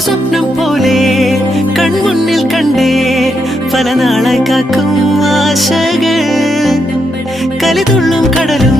സ്വപ്നം പോലെ കൺമുന്നിൽ കണ്ടേ പല നാളായി കാക്കും ആശകൾ കലിതുള്ളും കടലും